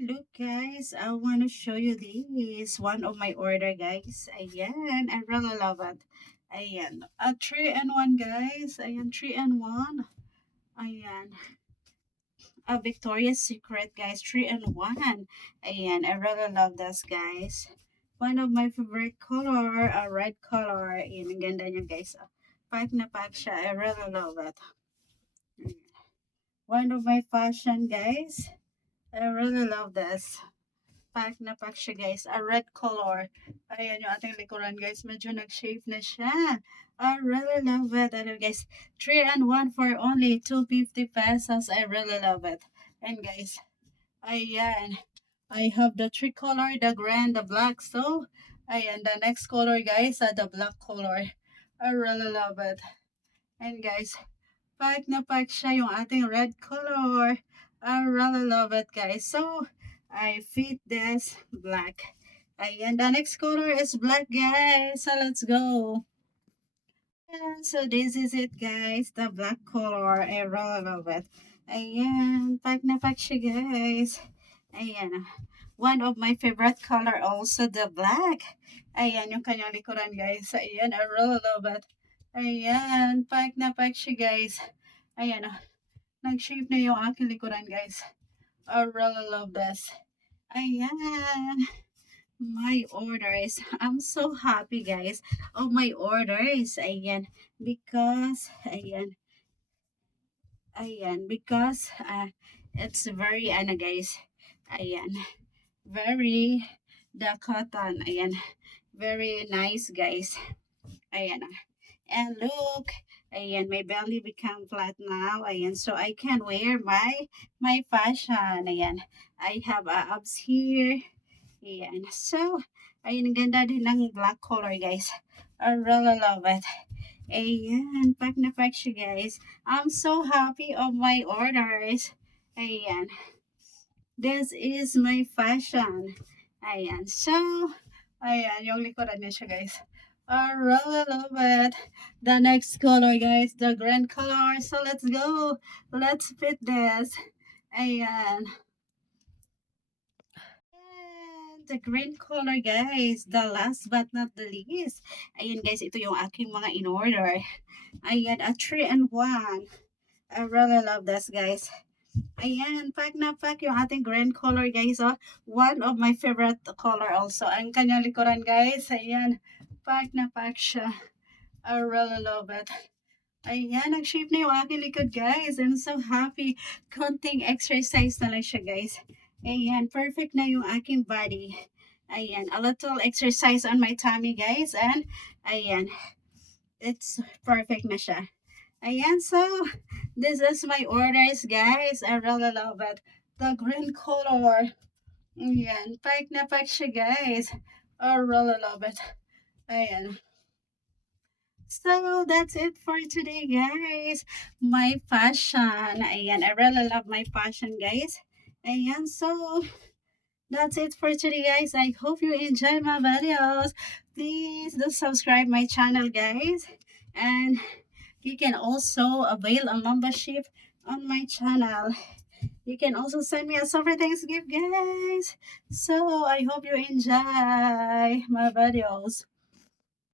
Look guys, I want to show you this. One of my order guys. Ayan, I really love it. Ayan, a 3-in-1 guys. Ayan, 3-in-1. Ayan, a Victoria's Secret guys, 3-in-1. Ayan, I really love this guys. One of my favorite color, a red color. Ayan, ang ganda niya guys. Pack na pack siya. I really love it. One of my fashion guys. I really love this. Pack na pack siya guys. A red color. Ayan yung ating likuran guys. Medyo nag-shave na siya. I really love it. Ano guys. 3-in-1 for only 250 pesos. I really love it. And guys. Ayan. I have the three color. The grand, the black. So. Ayan. The next color guys. The black color. I really love it. And guys. Pack na pack siya yung ating red color. I really love it guys. So. I fit this black. Ayan, the next color is black, guys. So, let's go. And so, this is it, guys. The black color. I really love it. Ayan, pack na pack siya, guys. Ayan. One of my favorite color also, the black. Ayan, yung kanyang likuran, guys. Ayan, I really love it. Ayan, pack na pack siya, guys. Ayan, nag-shape na yung aking likuran, guys. I really love this. Ayan. My orders. I'm so happy guys of my orders. Ayan. Because it's very guys. Ayan. Very the cotton. Ayan. Very nice guys. Ayan. And look, ayan, my belly become flat now. Ayan, so I can wear my fashion. Ayan, I have abs here. Ayan, so, ayan, ang ganda din ng black color, guys. I really love it. Ayan, pack na pack siya, guys. I'm so happy of my orders. Ayan, this is my fashion. Ayan, so, ayan, yung likuran niya siya, guys. I really love it. The next color, guys, the grand color. So let's go. Let's fit this. Ayan. And the green color, guys. The last but not the least. Ayan, guys, ito yung aking mga in-order. Ayan, a 3-in-1. I really love this, guys. Ayan, pack na pack yung ating green color, guys. Oh. One of my favorite color also. Ang kanyang likuran, guys. Ayan, pack na pack siya. I really love it. Ayan, nag-shape na yung aking likod, guys. I'm so happy. Konting exercise na lang siya, guys. Ayan, perfect na yung aking body. Ayan, a little exercise on my tummy, guys. And, ayan, it's perfect na siya. Ayan, so, this is my orders, guys. I really love it. The green color. Ayan, pack na pack siya, guys. I really love it. Ayan. So, that's it for today, guys. My fashion. Ayan, I really love my fashion, guys. Ayan, so, that's it for today, guys. I hope you enjoy my videos. Please do subscribe my channel, guys. And you can also avail a membership on my channel. You can also send me a super thanks gift, guys. So, I hope you enjoy my videos.